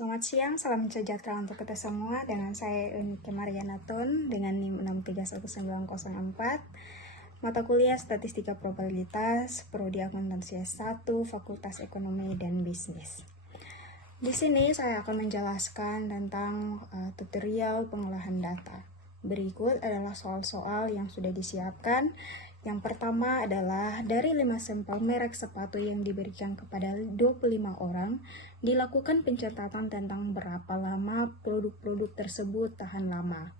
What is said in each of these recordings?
Selamat siang, salam sejahtera untuk kita semua. Dengan saya Eunike Marianatun dengan NIM 6311904. Mata kuliah Statistika Probabilitas, Prodi Akuntansi S1, Fakultas Ekonomi dan Bisnis. Di sini saya akan menjelaskan tentang tutorial pengolahan data. Berikut adalah soal-soal yang sudah disiapkan. Yang pertama adalah dari 5 sampel merek sepatu yang diberikan kepada 25 orang, dilakukan pencatatan tentang berapa lama produk-produk tersebut tahan lama.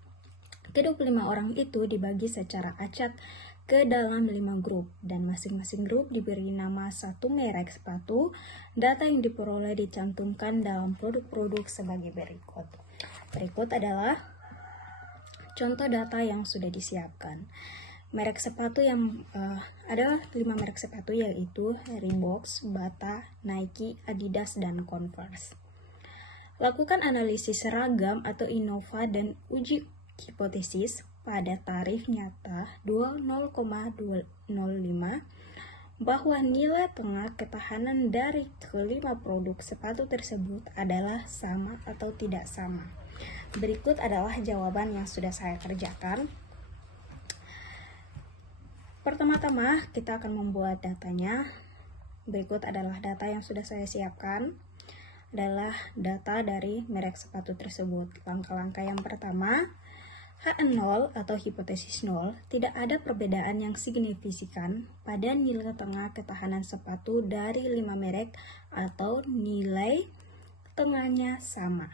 Ke-25 orang itu dibagi secara acak ke dalam 5 grup, dan masing-masing grup diberi nama satu merek sepatu. Data yang diperoleh dicantumkan dalam produk-produk sebagai berikut. Berikut adalah contoh data yang sudah disiapkan. Merek sepatu yang ada 5 merek sepatu, yaitu Reebok, Bata, Nike, Adidas, dan Converse. Lakukan analisis seragam atau Innova dan uji hipotesis pada tarif nyata 0,205 bahwa nilai tengah ketahanan dari kelima produk sepatu tersebut adalah sama atau tidak sama. Berikut adalah jawaban yang sudah saya kerjakan. Pertama-tama kita akan membuat datanya. Berikut adalah data yang sudah saya siapkan. Adalah data dari merek sepatu tersebut. Langkah-langkah yang pertama, HN0 atau hipotesis 0, tidak ada perbedaan yang signifikan pada nilai tengah ketahanan sepatu dari 5 merek atau nilai tengahnya sama.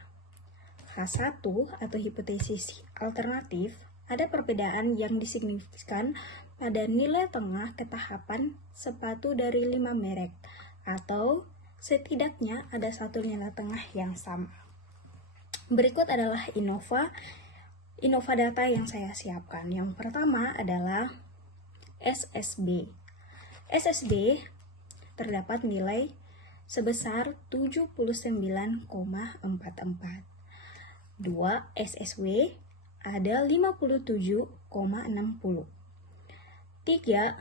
H1 atau hipotesis alternatif, ada perbedaan yang disignifikan pada nilai tengah ketahanan sepatu dari 5 merek, atau setidaknya ada satu nilai tengah yang sama. Berikut adalah Innova data yang saya siapkan. Yang pertama adalah SSB. SSB terdapat nilai sebesar 79,44. 2. SSW ada 57,60. 3.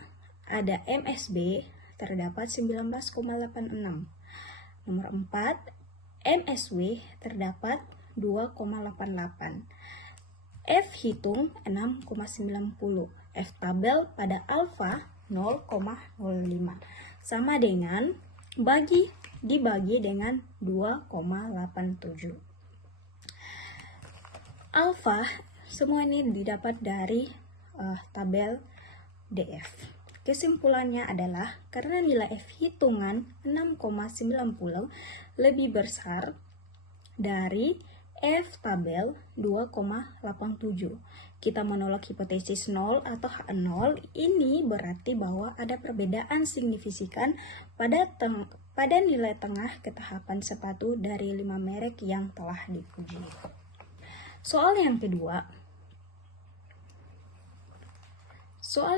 Ada MSB terdapat 19,86. Nomor 4. MSW terdapat 2,88. F hitung 6,90. F tabel pada alfa 0,05. Sama dengan dibagi dengan 2,87. Alfa semua ini didapat dari tabel DF. Kesimpulannya adalah karena nilai F hitungan 6,90 lebih besar dari F tabel 2,87. Kita menolak hipotesis 0 atau H0. Ini berarti bahwa ada perbedaan signifikan pada nilai tengah ketahanan sepatu dari 5 merek yang telah diuji. Soal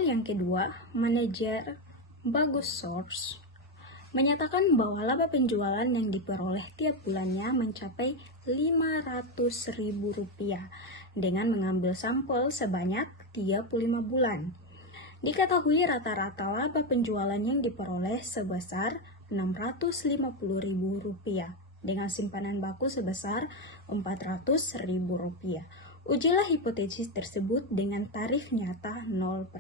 yang kedua, manajer Bagus Source menyatakan bahwa laba penjualan yang diperoleh tiap bulannya mencapai Rp500.000 dengan mengambil sampel sebanyak 35 bulan. Diketahui rata-rata laba penjualan yang diperoleh sebesar Rp650.000 dengan simpanan baku sebesar Rp400.000. Ujilah hipotesis tersebut dengan tarif nyata 0%.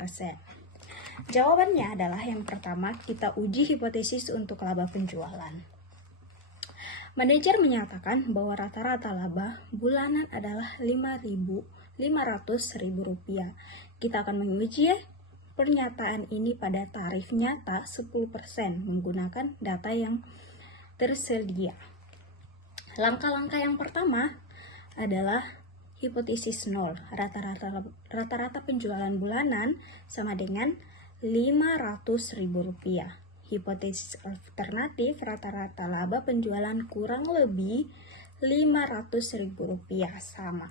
Jawabannya adalah yang pertama, kita uji hipotesis untuk laba penjualan. Manajer menyatakan bahwa rata-rata laba bulanan adalah Rp500.000. Kita akan menguji pernyataan ini pada tarif nyata 10% menggunakan data yang tersedia. Langkah-langkah yang pertama adalah hipotesis 0. Rata-rata penjualan bulanan sama dengan Rp500.000. Hipotesis alternatif, rata-rata laba penjualan kurang lebih Rp500.000 sama.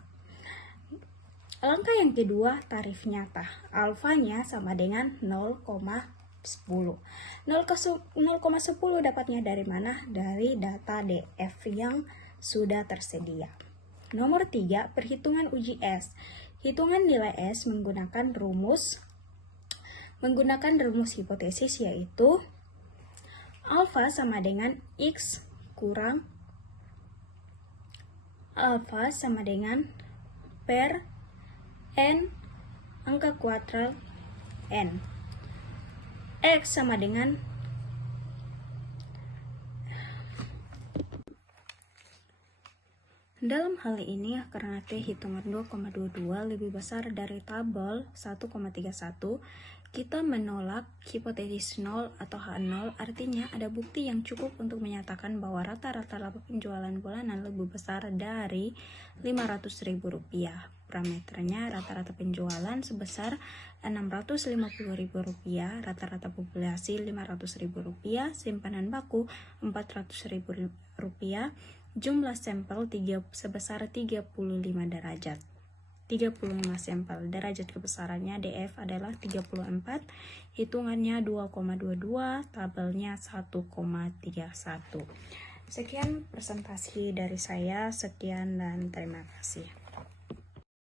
Langkah yang kedua, tarif nyata. Alfanya sama dengan 0,10. 0,10 dapatnya dari mana? Dari data DF yang sudah tersedia. Nomor 3, perhitungan uji S. Hitungan nilai S menggunakan rumus hipotesis, yaitu alfa sama dengan X kurang Alfa sama dengan per n angka kuadrat n. X sama dengan dalam hal ini karena T hitungan 2,22 lebih besar dari tabel 1,31, kita menolak hipotesis 0 atau H0, artinya ada bukti yang cukup untuk menyatakan bahwa rata-rata laba penjualan bulanan lebih besar dari Rp500.000. Parameternya rata-rata penjualan sebesar Rp650.000, rata-rata populasi Rp500.000, simpanan baku Rp400.000, jumlah sampel sebesar 35 derajat. 35 sampel, derajat kebesarannya DF adalah 34, hitungannya 2,22, tabelnya 1,31. Sekian presentasi dari saya, sekian dan terima kasih.